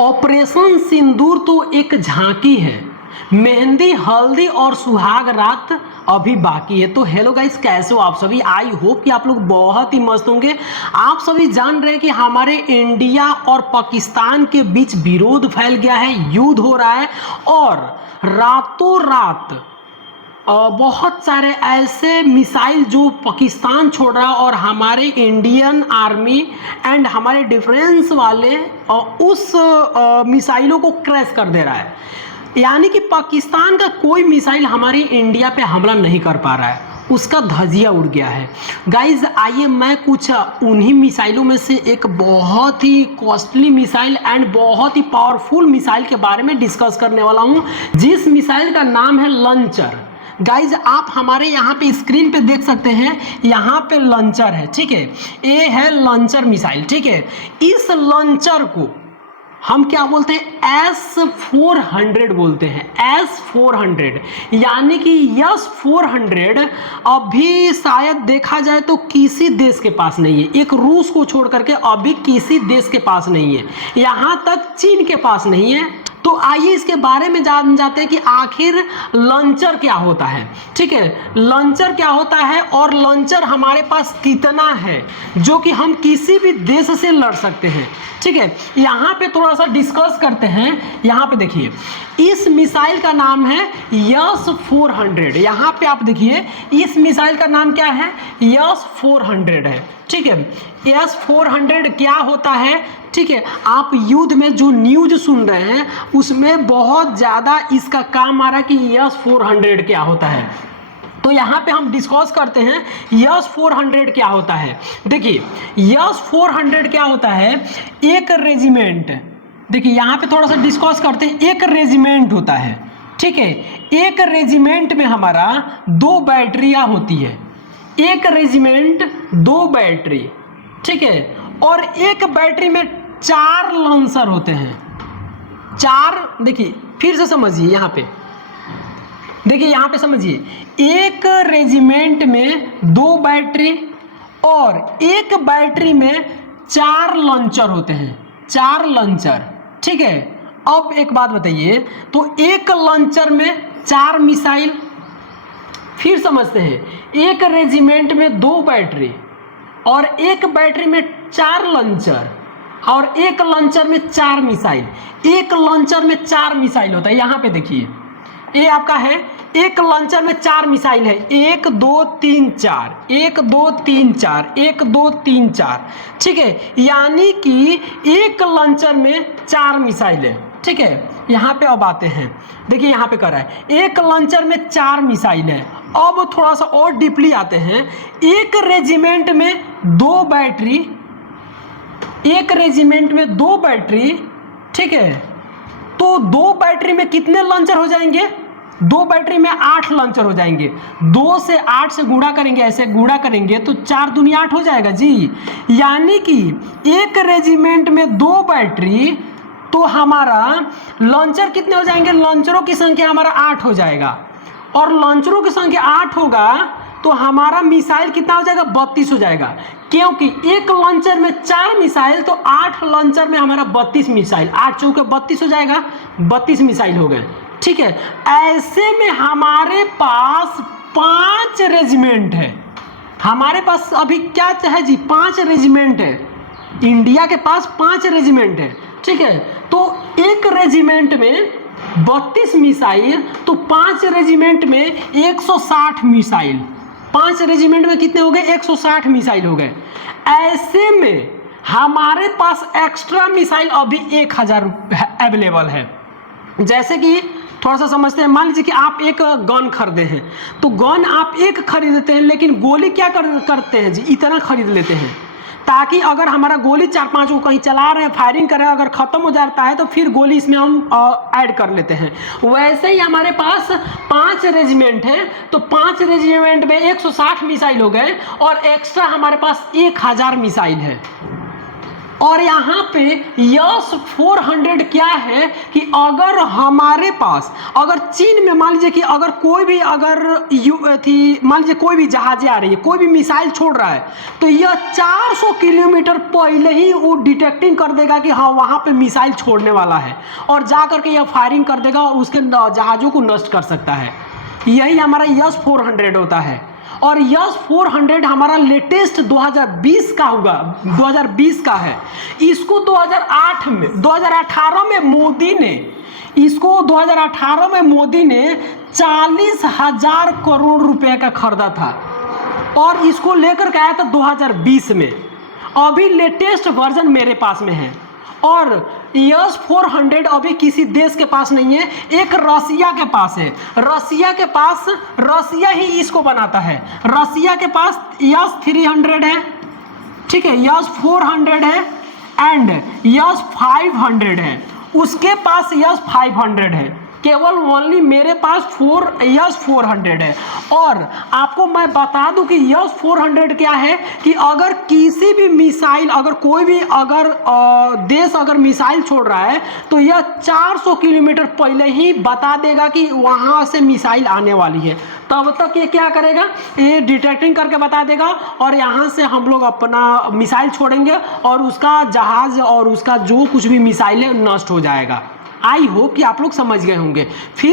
Operation सिंदूर तो एक झांकी है, मेहंदी हल्दी और सुहाग रात अभी बाकी है। तो हेलो गाइस, कैसे हो आप सभी। आई होप कि आप लोग बहुत ही मस्त होंगे। आप सभी जान रहे हैं कि हमारे इंडिया और पाकिस्तान के बीच विरोध फैल गया है, युद्ध हो रहा है और रातों रात बहुत सारे ऐसे मिसाइल जो पाकिस्तान छोड़ रहा है और हमारे इंडियन आर्मी एंड हमारे डिफेंस वाले उस मिसाइलों को क्रैश कर दे रहा है। यानी कि पाकिस्तान का कोई मिसाइल हमारी इंडिया पे हमला नहीं कर पा रहा है, उसका धजिया उड़ गया है। गाइज आइए मैं कुछ उन्हीं मिसाइलों में से एक बहुत ही कॉस्टली मिसाइल एंड बहुत ही पावरफुल मिसाइल के बारे में डिस्कस करने वाला हूं, जिस मिसाइल का नाम है लॉन्चर। गाइज आप हमारे यहाँ पे स्क्रीन पे देख सकते हैं, यहाँ पे लॉन्चर है, ठीक है। ये है लॉन्चर मिसाइल, ठीक है। इस लॉन्चर को हम क्या बोलते हैं, S-400 बोलते हैं, S-400। यानी कि S-400 अभी शायद देखा जाए तो किसी देश के पास नहीं है, एक रूस को छोड़ करके अभी किसी देश के पास नहीं है, यहाँ तक चीन के पास नहीं है। तो आइए इसके बारे में जान जाते हैं कि आखिर लॉन्चर क्या होता है, ठीक है। लॉन्चर क्या होता है और लॉन्चर हमारे पास कितना है जो कि हम किसी भी देश से लड़ सकते हैं, ठीक है। यहाँ पे थोड़ा सा डिस्कस करते हैं। यहाँ पे देखिए इस मिसाइल का नाम है S-400। यहाँ पे आप देखिए इस मिसाइल का नाम क्या है, S-400 है, ठीक है। S-400 क्या होता है, ठीक है। आप युद्ध में जो न्यूज सुन रहे हैं उसमें बहुत ज़्यादा इसका काम आ रहा है कि S-400 क्या होता है। तो यहाँ पे हम डिस्कस करते हैं S-400 क्या होता है। देखिए S-400 क्या होता है, एक रेजिमेंट। देखिए यहाँ पे थोड़ा सा डिस्कस करते हैं। एक रेजिमेंट होता है, ठीक है। एक रेजिमेंट में हमारा 2 बैटरियाँ होती है, एक रेजिमेंट 2 बैटरी, ठीक है। और एक बैटरी में 4 लॉन्चर होते हैं, 4। देखिए फिर से समझिए, यहाँ पे देखिए, यहाँ पे समझिए, एक रेजिमेंट में 2 बैटरी और एक बैटरी में 4 लॉन्चर होते हैं, 4 लॉन्चर, ठीक है। अब एक बात बताइए, तो एक लॉन्चर में 4 मिसाइल। फिर समझते हैं, एक रेजिमेंट में 2 बैटरी और एक बैटरी में 4 लॉन्चर और एक लॉन्चर में 4 मिसाइल। एक लॉन्चर में 4 मिसाइल होता है। यहाँ पे देखिए ये आपका है, एक लॉन्चर में 4 मिसाइल है, 1 2 3 4, 1 2 3 4, 1 2 3 4, ठीक है। यानी कि एक लॉन्चर में 4 मिसाइल है, ठीक है। यहाँ पे अब आते हैं, देखिए यहाँ पे कर रहा है, एक लॉन्चर में 4 मिसाइल है। अब थोड़ा सा और डीपली आते हैं। एक रेजिमेंट में 2 बैटरी, एक रेजिमेंट में 2 बैटरी, ठीक है। तो 2 बैटरी में कितने लॉन्चर हो जाएंगे, 2 बैटरी में 8 लॉन्चर हो जाएंगे। 2 से 8 से गुणा करेंगे, ऐसे गुणा करेंगे तो 4 दूनी 8 हो जाएगा जी। यानी कि एक रेजिमेंट में 2 बैटरी, तो हमारा लॉन्चर कितने हो जाएंगे, लॉन्चरों की संख्या हमारा 8 हो जाएगा। और लॉन्चरों की संख्या 8 होगा तो हमारा मिसाइल कितना हो जाएगा, 32 हो जाएगा। क्योंकि एक लॉन्चर में 4 मिसाइल, तो 8 लॉन्चर में हमारा 32 मिसाइल, 8 चौके 32 हो जाएगा, 32 मिसाइल हो गए, ठीक है। ऐसे में हमारे पास 5 रेजिमेंट है। हमारे पास अभी क्या है जी, 5 रेजिमेंट है। इंडिया के पास 5 रेजिमेंट है, ठीक है। तो एक रेजिमेंट में 32 मिसाइल, तो 5 रेजिमेंट में 160 मिसाइल। 5 रेजिमेंट में कितने हो गए, 160 मिसाइल हो गए। ऐसे में हमारे पास एक्स्ट्रा मिसाइल अभी 1000 अवेलेबल है। जैसे कि थोड़ा सा समझते हैं, मान लीजिए कि आप एक गन खरीदे हैं, तो गन आप एक खरीदते हैं, लेकिन गोली क्या करते हैं जी, इतना खरीद लेते हैं ताकि अगर हमारा गोली 4-5 को कहीं चला रहे हैं, फायरिंग कर रहे हैं, अगर ख़त्म हो जाता है तो फिर गोली इसमें हम ऐड कर लेते हैं। वैसे ही हमारे पास 5 रेजिमेंट है, तो 5 रेजिमेंट में 160 मिसाइल हो गए और एक्स्ट्रा हमारे पास 1000 मिसाइल है। और यहाँ पे यस 400 क्या है कि अगर हमारे पास, अगर चीन में मान लीजिए कि अगर कोई भी मान लीजिए कोई भी जहाजें आ रही है, कोई भी मिसाइल छोड़ रहा है, तो यह 400 किलोमीटर पहले ही वो डिटेक्टिंग कर देगा कि हाँ वहाँ पे मिसाइल छोड़ने वाला है, और जा करके यह फायरिंग कर देगा और उसके जहाज़ों को नष्ट कर सकता है। यही हमारा यस 400 होता है। और यस 400 हमारा लेटेस्ट 2020 का होगा, 2020 का है। इसको 2018 में मोदी ने, इसको 2018 में मोदी ने 40,000 करोड़ रुपए का खरीदा था और इसको लेकर के आया था 2020 में। अभी लेटेस्ट वर्जन मेरे पास में है और यस 400 अभी किसी देश के पास नहीं है, एक रसिया के पास है। रसिया ही इसको बनाता है। रसिया के पास यस 300 है, ठीक है, यस 400 है एंड यस 500 है, उसके पास यस 500 है। केवल ओनली मेरे पास यस 400 है। और आपको मैं बता दूं कि यस 400 क्या है कि अगर किसी भी मिसाइल, अगर कोई भी देश अगर मिसाइल छोड़ रहा है तो यह 400 किलोमीटर पहले ही बता देगा कि वहां से मिसाइल आने वाली है। तब तक ये क्या करेगा, ये डिटेक्टिंग करके बता देगा और यहाँ से हम लोग अपना मिसाइल छोड़ेंगे और उसका जहाज और उसका जो कुछ भी मिसाइल है नष्ट हो जाएगा। आई होप कि आप लोग समझ गए होंगे। फिर